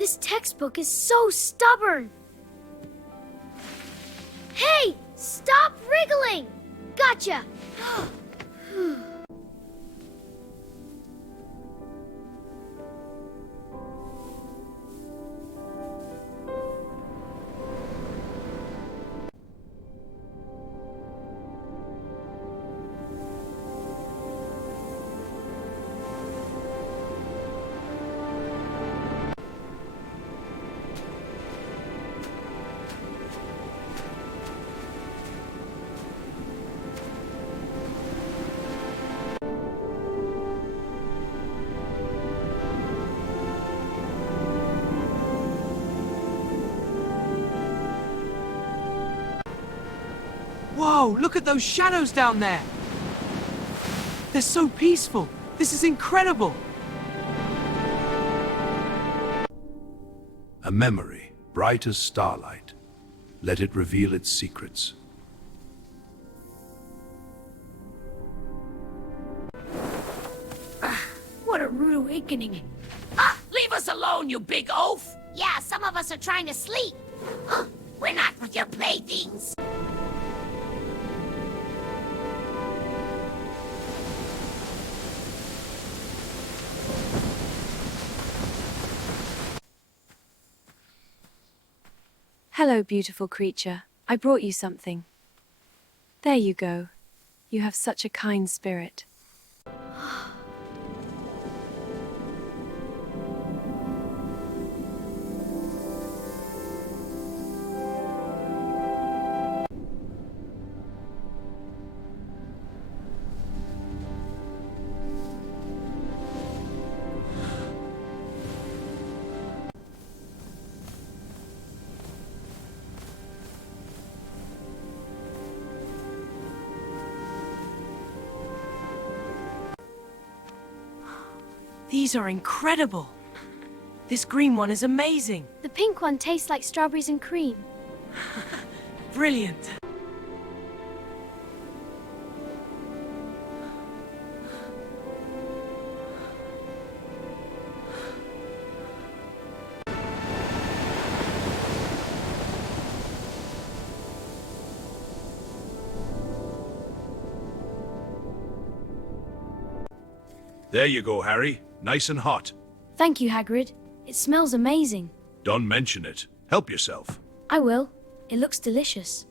This textbook is so stubborn. Hey, stop wriggling! Gotcha! Whoa, look at those shadows down there! They're so peaceful! This is incredible! A memory, bright as starlight. Let it reveal its secrets. What a rude awakening. Leave us alone, you big oaf! Yeah, some of us are trying to sleep. We're not with your playthings. Hello, beautiful creature. I brought you something. There you go. You have such a kind spirit. These are incredible! This green one is amazing! The pink one tastes like strawberries and cream. Brilliant! There you go, Harry. Nice and hot. Thank you, Hagrid. It smells amazing. Don't mention it. Help yourself. I will. It looks delicious.